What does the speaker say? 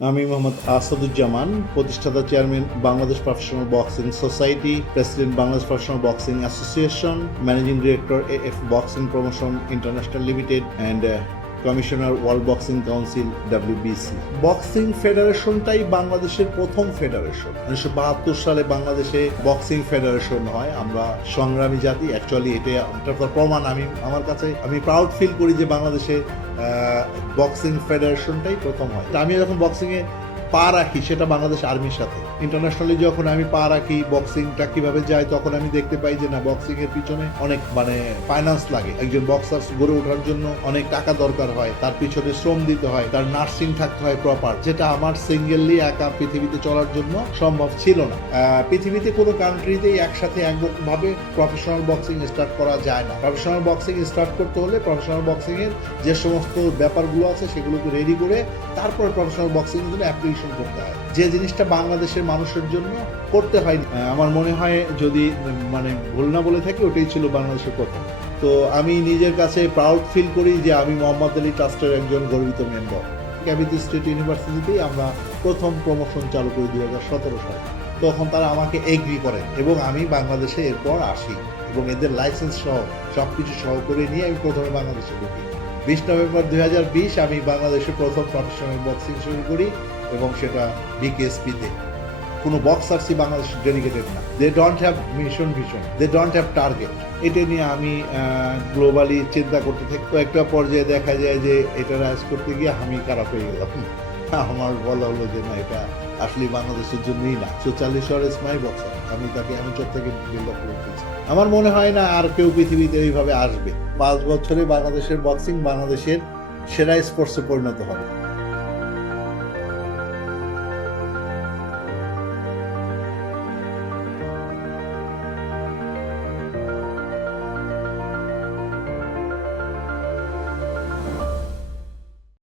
আমি মোহাম্মদ আসাদুজ্জামান, প্রতিষ্ঠাতা chairman Bangladesh professional boxing society, president Bangladesh professional boxing association, managing director AF boxing promotion international limited and commissioner world boxing council WBC। Boxing ফেডারেশনটাই বাংলাদেশের প্রথম federation. 1972 সালে বাংলাদেশে boxing federation হয়। আমরা সংগ্রামী জাতি, অ্যাকচুয়ালি এটা প্রমাণ। আমি প্রাউড ফিল করি যে বাংলাদেশে বক্সিং ফেডারেশনটাই প্রথম হয়। আমি যখন বক্সিংয়ে পা রাখি সেটা বাংলাদেশ আর্মির সাথে। ইন্টারন্যাশনালি যখন আমি পা রাখি বক্সিংটা কিভাবে যায়, তখন আমি দেখতে পাই যে না, বক্সিং এর পিছনে অনেক ফাইন্যান্স লাগে। একজন বক্সার গড়ে ওঠার জন্য অনেক টাকা দরকার হয়, তার পিছনে শ্রম দিতে হয়, তার নার্সিং থাকতে হয় প্রপার, যেটা আমার সিঙ্গেললি একা পৃথিবীতে চলার জন্য সম্ভব ছিল না। পৃথিবীতে কোনো কান্ট্রিতেই একসাথে একভাবে প্রফেশনাল বক্সিং স্টার্ট করা যায় না। প্রফেশনাল বক্সিং স্টার্ট করতে হলে প্রফেশনাল বক্সিং এর যে সমস্ত ব্যাপারগুলো আছে সেগুলোকে রেডি করে তারপর প্রফেশনাল বক্সিং এর জন্য অ্যাপ্লিকেশন করতে হয়, যে জিনিসটা বাংলাদেশের মানুষের জন্য করতে হয়। আমার মনে হয়, যদি ভুল না বলে থাকি, ওটাই ছিল বাংলাদেশের প্রথম। তো আমি নিজের কাছে প্রাউড ফিল করি যে আমি মোহাম্মদ আলী ট্রাস্টের একজন গর্বিত মেম্বার। ক্যাভিটি স্টেট ইউনিভার্সিটিতেই আমরা প্রথম প্রমোশন চালু করি 2017 সালে। তখন তারা আমাকে এগ্রি করেন এবং আমি বাংলাদেশে এরপর আসি এবং এদের লাইসেন্স সহ সবকিছু সহ করে নিয়ে আমি প্রথমে বাংলাদেশে ঢুকি। 20 নভেম্বর 2020 আমি বাংলাদেশে প্রথম প্রফেশনাল বক্সিং শুরু করি এবং সেটা BKSP-তে। কোনো বক্সার্সই বাংলাদেশ ডেডিকেটেড না। They don't have vision, they don't have target. এটা নিয়ে আমি গ্লোবালি চিন্তা করতে থাকি। তো একটা পর্যায়ে দেখা যায় যে এটা রাইজ করতে গিয়ে আমি খারাপ হয়ে গেলাম। আমার বলা হলো যে না, এটা আসলে বাংলাদেশের জন্যই না। 44 ইয়ার্স মাই বক্সার, আমি চোখ থেকে বিল্ড আপ করে ফেলছি। আমার মনে হয় না আর কেউ পৃথিবীতে এইভাবে আসবে। 5 বছরে বাংলাদেশের বক্সিং বাংলাদেশের সেরা স্পোর্টসে পরিণত হবে।